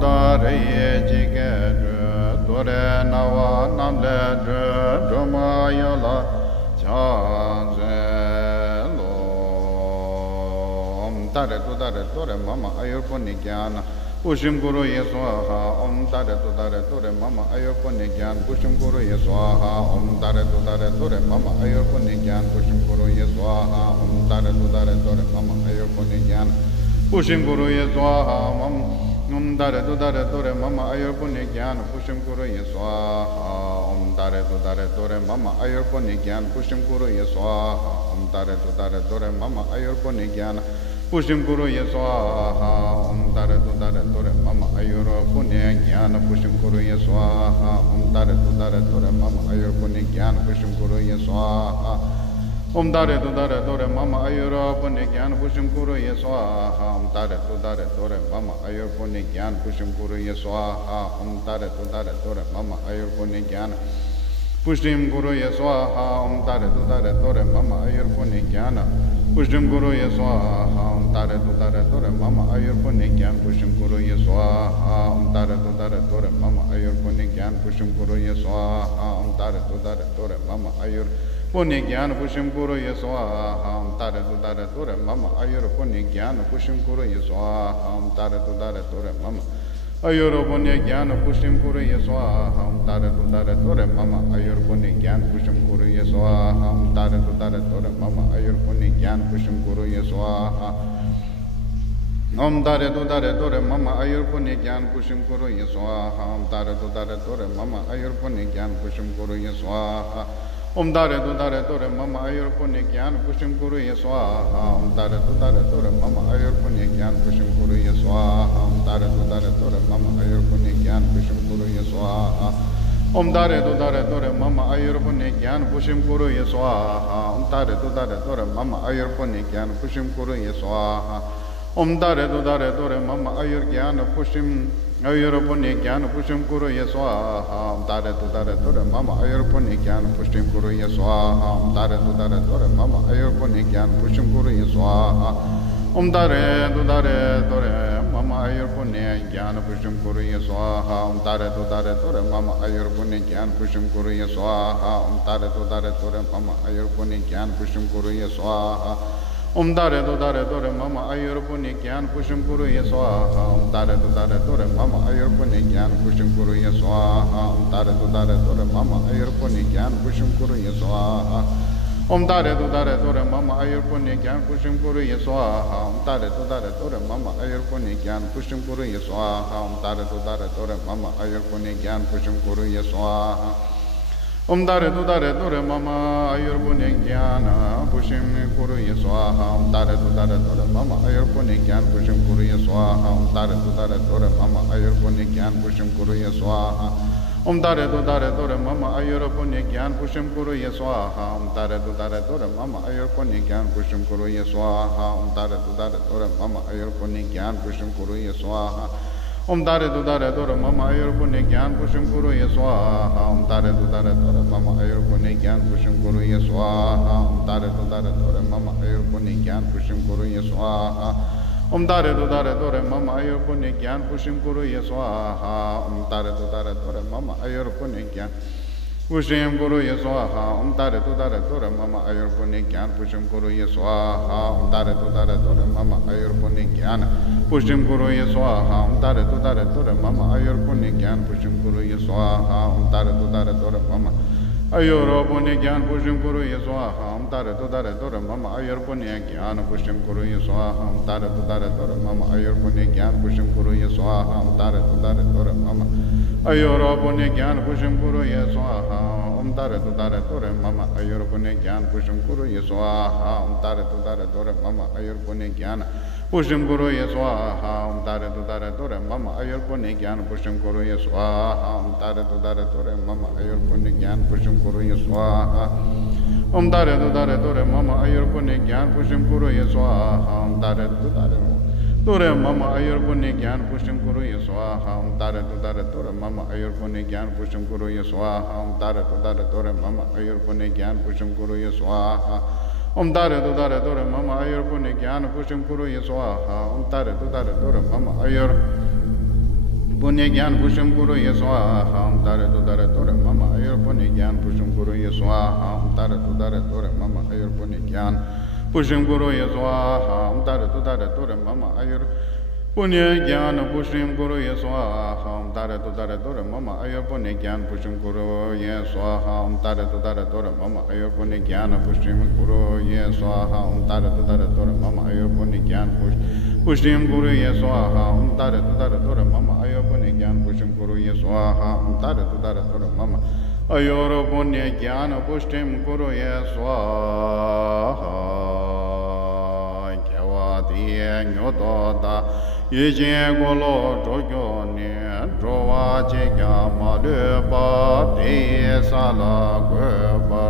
dare ye jige dore nawa namle doma yola chaze lo om dare dore mama ayur poni gyana pushim guru ye swaha om dare dore mama ayur poni gyan pushim guru ye swaha om dare dore mama ayur poni gyan pushim guru ye swaha om dare dore mama ayur poni gyan pushim guru ye swaha om dare dore mama ayur poni gyan pushim guru ye swaha om dare dore mama ayur poni gyan pushim guru ye swaha om dare dore mama ayur poni gyan pushim guru ye swaha om dare dore mama ayur poni gyan pushim guru ye swaha om dare dore mama ayur poni gyan pushim guru ye swaha om dare dore mama ayur poni gyan pushim guru ye swaha om dare dore mama ayur poni gyan pushim guru ye swaha om dare dore mama ayur poni gyan pushim guru ye swaha om dare dore mama ayur poni gyan pushim guru ye swaha om dare dore mama ayur poni gyan pushim guru ye swaha om dare dore mama ayur poni gyan pushim guru ye swaha om dare dore mama ayur poni gyan pushim guru ye swaha om dare dore mama ayur poni gyan pushim guru ye swaha om dare dore mama ayur poni gyan pushim guru ye swaha om dare dore mama ayur poni gyan pushim guru ye swaha om dare dore mama ayur poni gyan pushim guru ye swaha om dare dore mama ayur poni gyan pushim guru ye swaha om dare dore mama ayur poni gyan pushim guru ye swaha om dare dore mama ayur poni gyan pushim guru ye swaha om dare dore mama ayur poni gyan pushim guru ye swaha om dare dore mama ayur poni gyan pushim guru ye swaha om dare dore mama ayur poni gyan pushim guru ye swaha om dare dore mama ayur poni gyan pushim guru ye swaha om dare dore mama ayur gyan pushim ayur poni gyan pushim guru ye swaha om dare dore mama ayur poni gyan pushim guru ye swaha om dare dore mama ayur poni gyan pushim guru ye swaha om dare dore mama ayur poni gyan pushim guru ye swaha om dare dore mama ayur poni gyan pushim guru ye swaha om dare dore mama ayur poni gyan pushim guru ye swaha om dare dore mama ayur poni gyan pushim guru ye swaha om dare dore mama ayur poni gyan pushim guru ye swaha om dare dore mama ayur poni gyan pushim guru ye swaha om dare dore mama ayur poni gyan pushim guru ye swaha om dare dore mama ayur poni gyan pushim guru ye swaha om dare dore mama ayur poni gyan pushim guru ye swaha om dare dore mama ayur poni gyan pushim guru ye swaha om dare dore mama ayur poni gyan pushim guru ye swaha om dare dore mama ayur poni gyan pushim guru ye swaha om dare dore mama ayur poni gyan pushim guru ye swaha om dare dore mama ayur poni gyan pushim guru ye swaha om dare dore mama ayur poni gyan pushim guru ye swaha om dare dore mama ayur poni gyan pushim guru ye swaha om dare dore mama ayur poni gyan pushim guru ye swaha om dare dore mama ayur poni gyan pushim guru ye swaha om dare dore mama ayur poni gyan pushim guru ye swaha om dare dore mama ayur poni gyan pushim guru ye swaha om dare dore mama ayur poni gyan pushim guru ye swaha om dare dore mama ayur poni gyan pushim guru ye swaha om dare dore mama ayur poni gyan pushim guru ye swaha om dare dore mama ayur poni gyan pushim guru ye swaha om dare dore mama ayur poni gyan pushim guru ye swaha om dare dore mama ayur poni gyan pushim guru ye swaha om dare dore mama ayur poni gyan pushim guru ye swaha om dare dore mama ayur poni gyan pushim guru ye swaha om dare dore mama ayur poni gyan pushim guru ye swaha om dare dore mama ayur poni gyan pushim guru ye swaha om dare dore mama ayur poni gyan pushim guru ye swaha om dare dore mama ayur poni gyan pushim guru ye swaha om dare dore mama ayur poni gyan pushim guru ye swaha om dare dore mama ayur poni gyan pushim guru ye swaha om dare dore mama ayur poni gyan pushim guru ye swaha om dare dore mama ayur poni gyan pushim guru ye swaha om dare dore mama ayur Punya Gyan Pusham Guru Yeswaha Tare Tudare Tore Mama Ayur Punya Gyan Pusham Guru Yeswaha Tare Tudare Tore Mama Ayur Punya Gyan Pusham Guru Yeswaha Tare Tudare Tore Mama Ayur Punya Gyan Pusham Guru Yeswaha Tare Tudare Tore Mama Ayur Punya Gyan Pusham Guru Yeswaha Tare Tudare Tore Mama Ayur Punya Gyan Pusham Guru Yeswaha Tare Tudare Tore Mama Ayur Punya Gyan Pushim Guru Yeswaha Tare Tudare Tore Mama Ayur Punya Gyan Pushim Guru Yeswaha Tare Tudare Tore Mama Ayur Punya Gyan Pushim Guru Yeswaha Gyavadi Nyododa Yeje Golo Jogyo Ne Jowa Jegya Malupa Te Sala Gweba